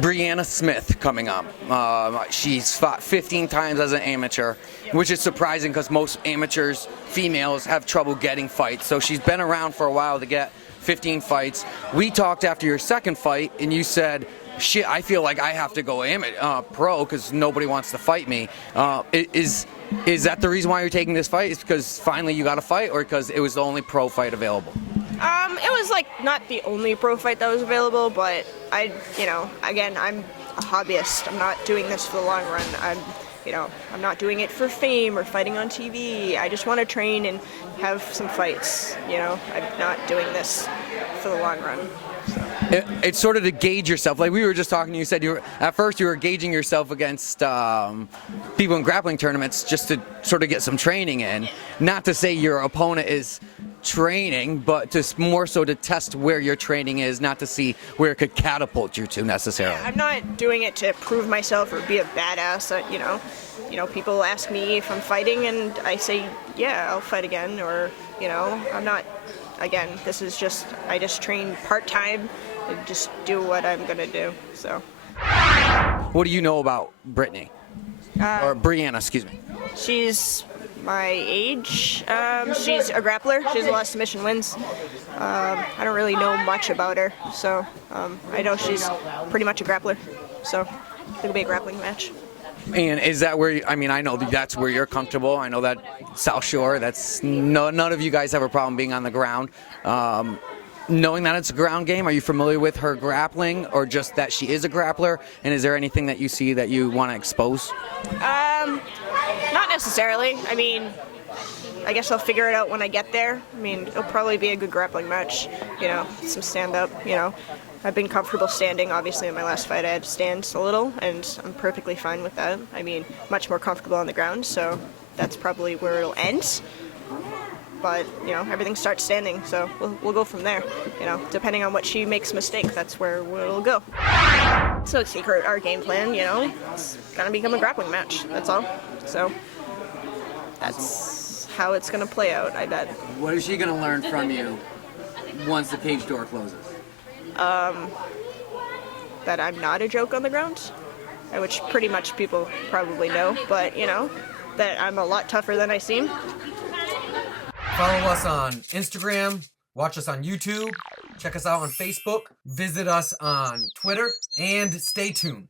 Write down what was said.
Brianna Smith coming up. She's fought 15 times as an amateur, which is surprising because most amateurs, females, have trouble getting fights. So she's been around for a while to get 15 fights. We talked after your second fight, and you said, shit, I feel like I have to go pro because nobody wants to fight me. Is that the reason why you're taking this fight? Is because finally you got a fight, or because it was the only pro fight available? It was like not the only pro fight that was available, but again, I'm a hobbyist. I'm not doing this for the long run. I'm not doing it for fame or fighting on TV. I just want to train and have some fights. I'm not doing this for the long run. It's sort of to gauge yourself. Like we were just talking, you said at first you were gauging yourself against people in grappling tournaments just to sort of get some training in. Not to say your opponent is training, but just more so to test where your training is, not to see where it could catapult you to necessarily. Yeah, I'm not doing it to prove myself or be a badass. People ask me if I'm fighting, and I say, yeah, I'll fight again. Or, I'm not. Again, I just train part-time and just do what I'm going to do, so. What do you know about Brittany? Or Brianna, excuse me. She's my age. She's a grappler. She has a lot of submission wins. I don't really know much about her, so I know she's pretty much a grappler, so I think it'll be a grappling match. And is that where, I know that's where you're comfortable. I know that South Shore, none of you guys have a problem being on the ground. Knowing that it's a ground game, are you familiar with her grappling, or just that she is a grappler? And is there anything that you see that you want to expose? Not necessarily. I guess I'll figure it out when I get there. It'll probably be a good grappling match, some stand-up, I've been comfortable standing. Obviously, in my last fight, I had to stand a little, and I'm perfectly fine with that. Much more comfortable on the ground, so that's probably where it'll end. But, everything starts standing, so we'll go from there. Depending on what she makes a mistake, that's where it'll go. It's no secret, our game plan, it's gonna become a grappling match, that's all. So, that's how it's gonna play out, I bet. What is she gonna learn from you once the cage door closes? That I'm not a joke on the ground, which pretty much people probably know, but, that I'm a lot tougher than I seem. Follow us on Instagram, watch us on YouTube, check us out on Facebook, visit us on Twitter, and stay tuned.